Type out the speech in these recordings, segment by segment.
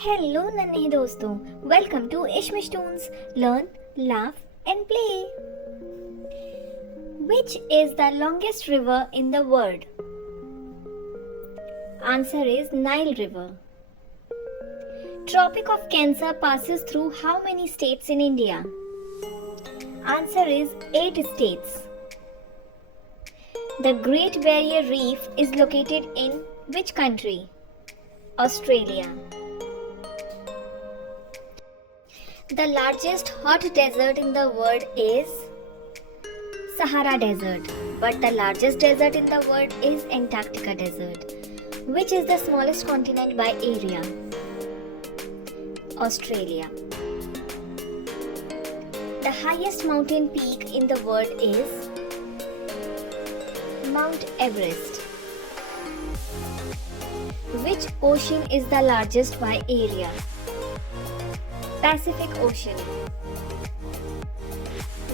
Hello नन्हे दोस्तों, welcome to इश्मिश toons learn, laugh and play. Which is the longest river in the world? Answer is Nile River. Tropic of Cancer passes through how many states in India? Answer is 8 states. The Great Barrier Reef is located in which country? Australia. The largest hot desert in the world is Sahara Desert, but the largest desert in the world is Antarctica Desert. Which is the smallest continent by area? Australia. The highest mountain peak in the world is Mount Everest. Which ocean is the largest by area? Pacific Ocean.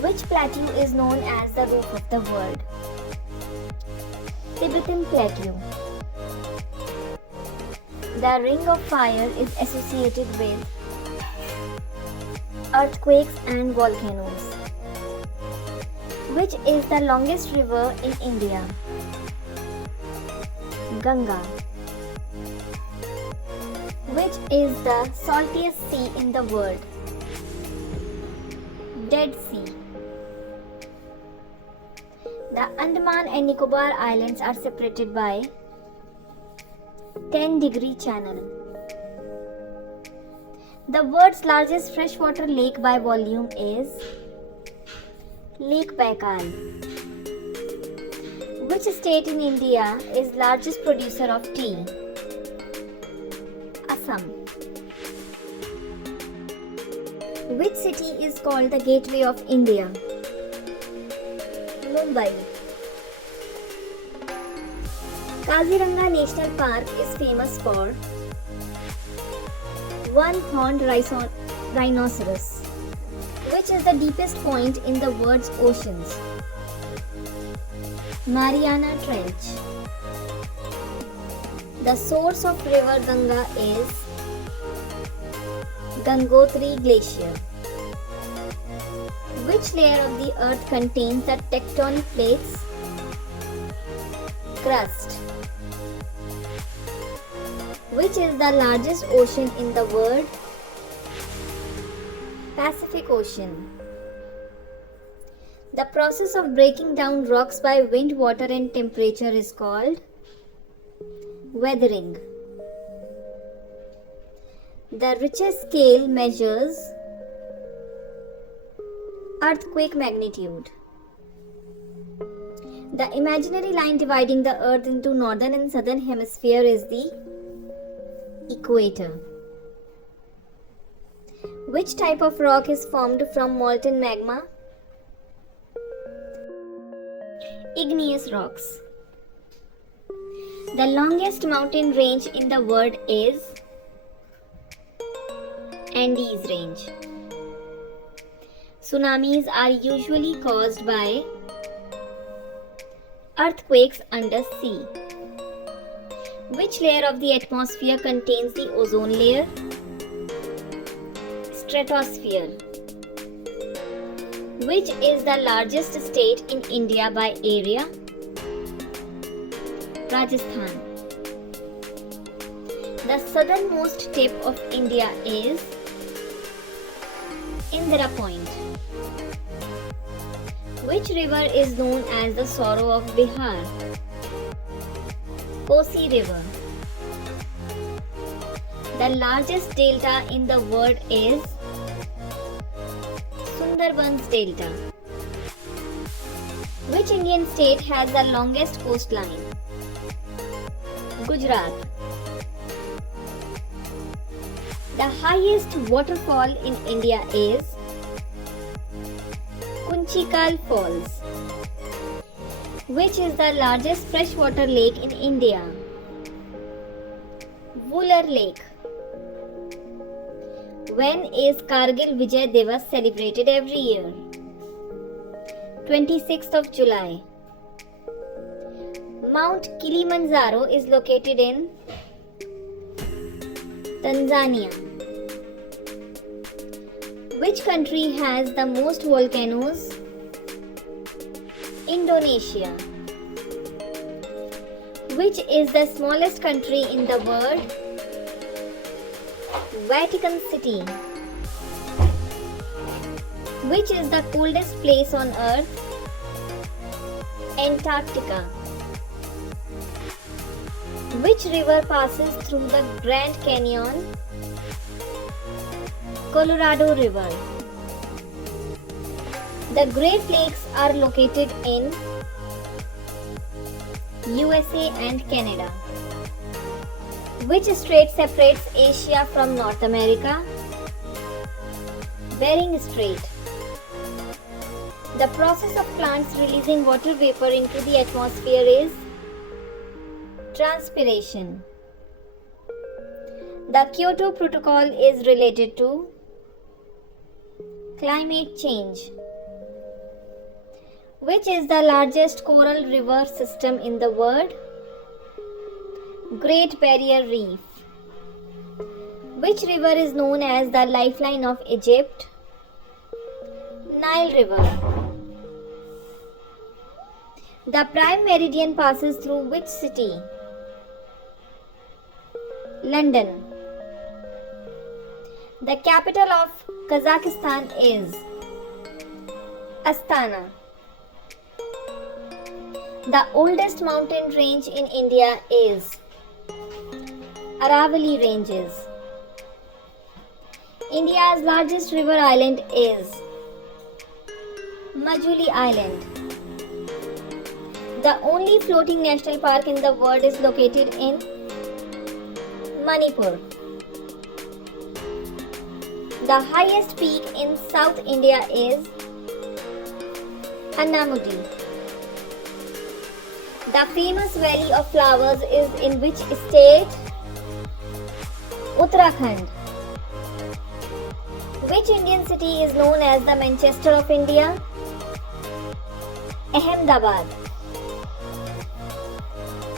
Which plateau is known as the roof of the world? Tibetan Plateau. The Ring of Fire is associated with earthquakes and volcanoes. Which is the longest river in India? Ganga. Which is the saltiest sea in the world? Dead Sea. The Andaman and Nicobar Islands are separated by 10-degree channel. The world's largest freshwater lake by volume is Lake Baikal. Which state in India is largest producer of tea? Assam. Which city is called the Gateway of India? Mumbai. Kaziranga National Park is famous for one-horned rhinoceros. Which is the deepest point in the world's oceans? Mariana Trench. The source of river Ganga is Gangotri Glacier. Which layer of the earth contains the tectonic plates? Crust. Which is the largest ocean in the world? Pacific Ocean. The process of breaking down rocks by wind, water and temperature is called weathering. The Richter scale measures earthquake magnitude. The imaginary line dividing the earth into northern and southern hemisphere is the equator. Which type of rock is formed from molten magma? Igneous rocks. The longest mountain range in the world is Andes Range. Tsunamis are usually caused by earthquakes under sea. Which layer of the atmosphere contains the ozone layer? Stratosphere. Which is the largest state in India by area? Rajasthan. The southernmost tip of India is Indira Point. Which river is known as the sorrow of Bihar? Kosi River. The largest delta in the world is Sundarbans Delta. Which Indian state has the longest coastline? Gujarat. The highest waterfall in India is Kunchikal Falls. Which is the largest freshwater lake in India? Wular Lake. When is Kargil Vijay Divas celebrated every year? 26th of July. Mount Kilimanjaro is located in Tanzania. Which country has the most volcanoes? Indonesia. Which is the smallest country in the world? Vatican City. Which is the coldest place on earth? Antarctica. Which river passes through the Grand Canyon? Colorado River. The Great Lakes are located in USA and Canada. Which strait separates Asia from North America? Bering Strait. The process of plants releasing water vapor into the atmosphere is transpiration. The Kyoto Protocol is related to climate change. Which is the largest coral river system in the world? Great Barrier Reef. Which river is known as the lifeline of Egypt? Nile River. The prime meridian passes through which city? London. The capital of Kazakhstan is Astana. The oldest mountain range in India is Aravalli Ranges. India's largest river island is Majuli Island. The only floating national park in the world is located in Manipur. The highest peak in South India is Annamudi. The famous Valley of Flowers is in which state? Uttarakhand. Which Indian city is known as the Manchester of India? Ahmedabad.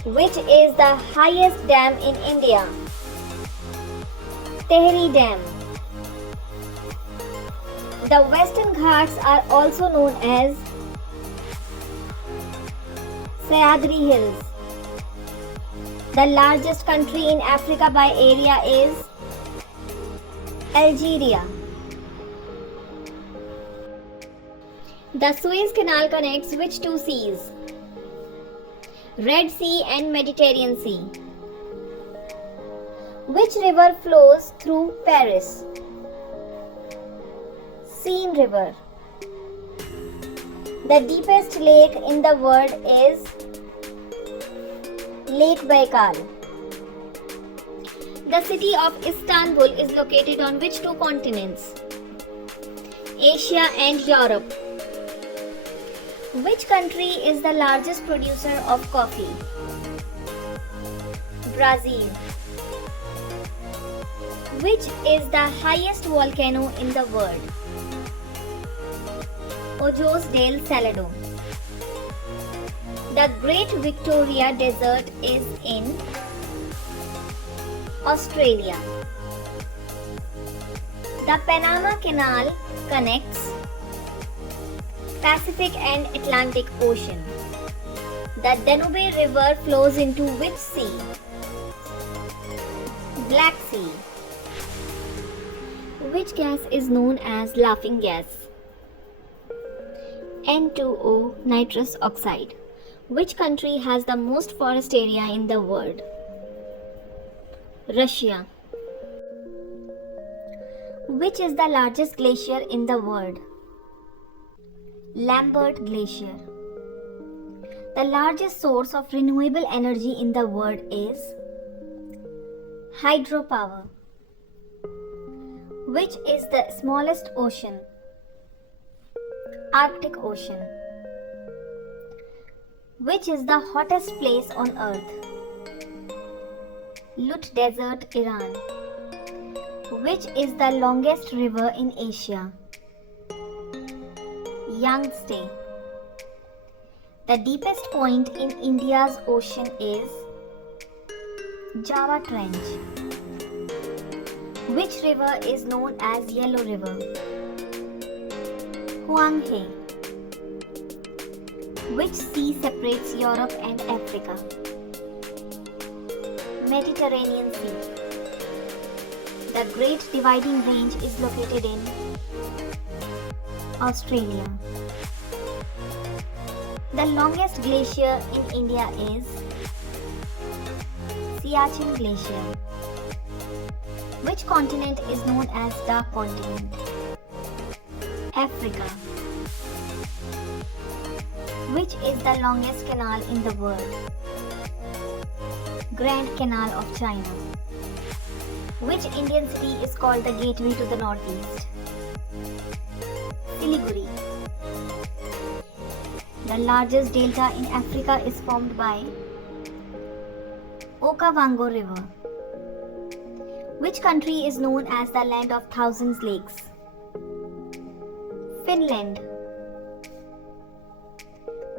Which is the highest dam in India? Tehri Dam. The Western Ghats are also known as Sayadri Hills. The largest country in Africa by area is Algeria. The Suez Canal connects which two seas? Red Sea and Mediterranean Sea. Which river flows through Paris? Seine River. The deepest lake in the world is Lake Baikal. The city of Istanbul is located on which two continents? Asia and Europe. Which country is the largest producer of coffee? Brazil. Which is the highest volcano in the world? Ojos del Salado. The Great Victoria Desert is in Australia. The Panama Canal connects Pacific and Atlantic Ocean. The Danube River flows into which sea? Black Sea. Which gas is known as laughing gas? N2O nitrous oxide. Which country has the most forest area in the world? Russia. Which is the largest glacier in the world? Lambert Glacier. The largest source of renewable energy in the world is hydropower. Which is the smallest ocean? Arctic Ocean. Which is the hottest place on earth? Lut Desert, Iran. Which is the longest river in Asia? Yangtze. The deepest point in India's ocean is Java Trench. Which river is known as Yellow River? Huanghe. Which sea separates Europe and Africa? Mediterranean Sea. The Great Dividing Range is located in Australia. The longest glacier in India is Siachen Glacier. Which continent is known as Dark Continent? Africa. Which is the longest canal in the world? Grand Canal of China. Which Indian city is called the gateway to the northeast? Siliguri. The largest delta in Africa is formed by Okavango River. Which country is known as the land of thousands lakes? Finland.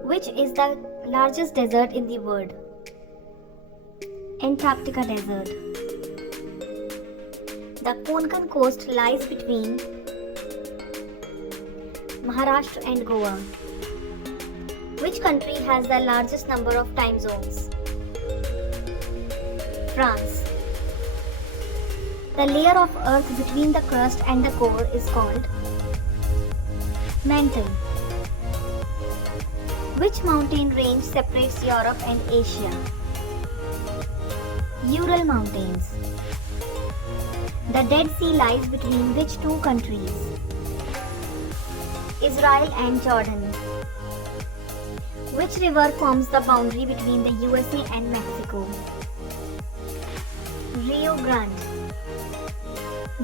Which is the largest desert in the world? Antarctica Desert. The Konkan coast lies between Maharashtra and Goa. Which country has the largest number of time zones? France. The layer of earth between the crust and the core is called mantle. Which mountain range separates Europe and Asia? Ural Mountains. The Dead Sea lies between which two countries? Israel and Jordan. Which river forms the boundary between the USA and Mexico? Rio Grande.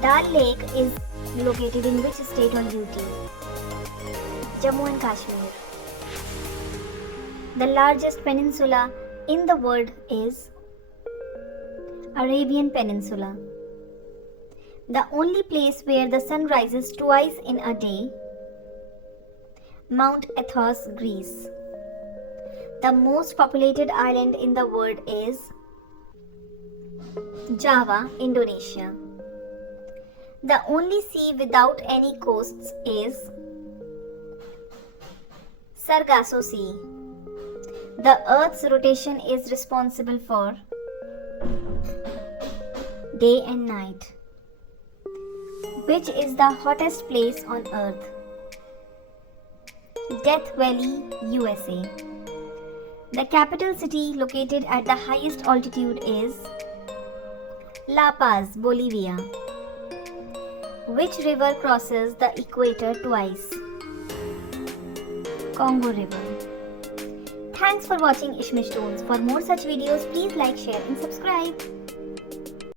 Dal Lake is located in which state or UT? Jammu and Kashmir. The largest peninsula in the world is Arabian Peninsula. The only place where the sun rises twice in a day, Mount Athos, Greece. The most populated island in the world is Java, Indonesia. The only sea without any coasts is Sargasso Sea. The Earth's rotation is responsible for day and night. Which is the hottest place on Earth? Death Valley, USA. The capital city located at the highest altitude is La Paz, Bolivia. Which river crosses the equator twice? Congo River. Thanks for watching Ishmish Tones. For more such videos, please like, share and subscribe.